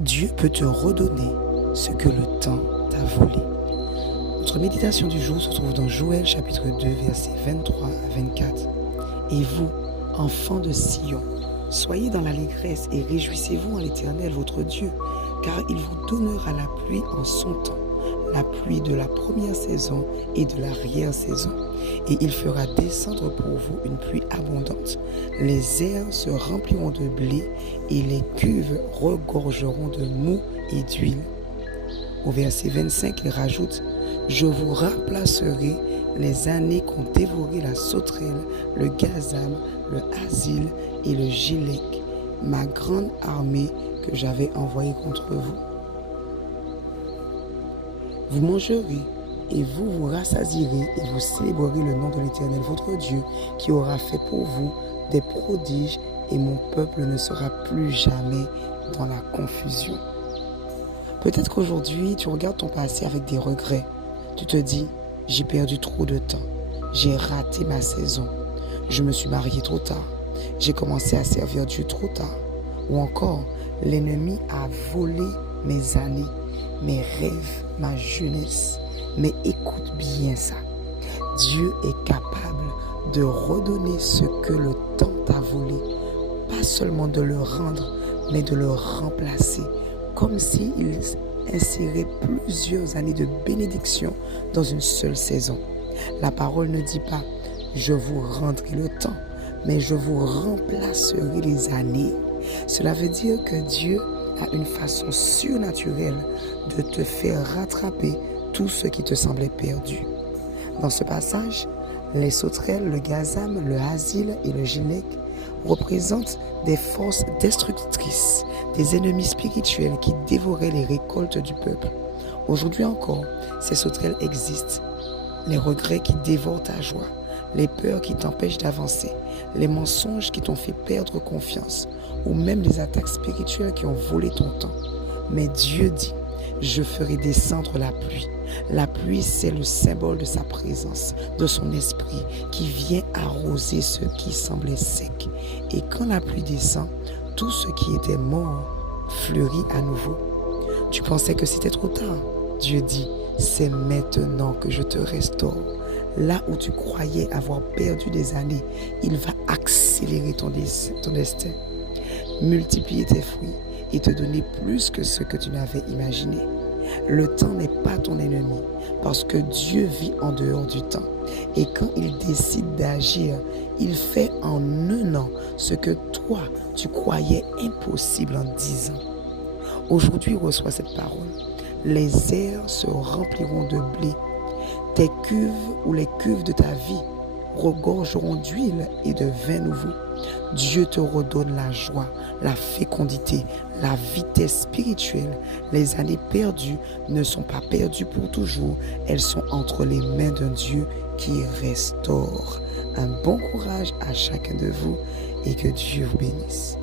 Dieu peut te redonner ce que le temps t'a volé. Notre méditation du jour se trouve dans Joël chapitre 2 versets 23 à 24. Et vous, enfants de Sion, soyez dans l'allégresse et réjouissez-vous en l'Éternel votre Dieu, car il vous donnera la pluie en son temps, la pluie de la première saison et de l'arrière-saison. Et il fera descendre pour vous une pluie abondante. Les airs se rempliront de blé et les cuves regorgeront de mou et d'huile. Au verset 25, il rajoute « Je vous remplacerai les années qu'ont dévoré la sauterelle, le gazam, le asile et le gilec, ma grande armée que j'avais envoyée contre vous. Vous mangerez et vous vous rassasierez et vous célébrerez le nom de l'Éternel votre Dieu qui aura fait pour vous des prodiges et mon peuple ne sera plus jamais dans la confusion. » Peut-être qu'aujourd'hui, tu regardes ton passé avec des regrets. Tu te dis, j'ai perdu trop de temps, j'ai raté ma saison, je me suis marié trop tard, j'ai commencé à servir Dieu trop tard. Ou encore, l'ennemi a volé mes années, mes rêves, ma jeunesse. Mais écoute bien ça. Dieu est capable de redonner ce que le temps t'a volé. Pas seulement de le rendre, mais de le remplacer. Comme s'il insérait plusieurs années de bénédiction dans une seule saison. La parole ne dit pas « je vous rendrai le temps », mais « je vous remplacerai les années ». Cela veut dire que Dieu a une façon surnaturelle de te faire rattraper tout ce qui te semblait perdu. Dans ce passage, les sauterelles, le gazam, le asile et le gilec représentent des forces destructrices, des ennemis spirituels qui dévoraient les récoltes du peuple. Aujourd'hui encore, ces sauterelles existent. Les regrets qui dévorent ta joie, les peurs qui t'empêchent d'avancer, les mensonges qui t'ont fait perdre confiance, ou même les attaques spirituelles qui ont volé ton temps. Mais Dieu dit, je ferai descendre la pluie. La pluie, c'est le symbole de sa présence, de son esprit qui vient arroser ce qui semblait sec. Et quand la pluie descend, tout ce qui était mort fleurit à nouveau. Tu pensais que c'était trop tard. Dieu dit, c'est maintenant que je te restaure. Là où tu croyais avoir perdu des années, il va accélérer ton destin, multiplier tes fruits et te donner plus que ce que tu n'avais imaginé. Le temps n'est pas ton ennemi parce que Dieu vit en dehors du temps. Et quand il décide d'agir, il fait en un an ce que toi, tu croyais impossible en 10 ans. Aujourd'hui, reçois cette parole. Les airs se rempliront de blé. Tes cuves ou les cuves de ta vie regorgeront d'huile et de vin nouveau. Dieu te redonne la joie, la fécondité, la vitesse spirituelle. Les années perdues ne sont pas perdues pour toujours. Elles sont entre les mains d'un Dieu qui restaure. Un bon courage à chacun de vous et que Dieu vous bénisse.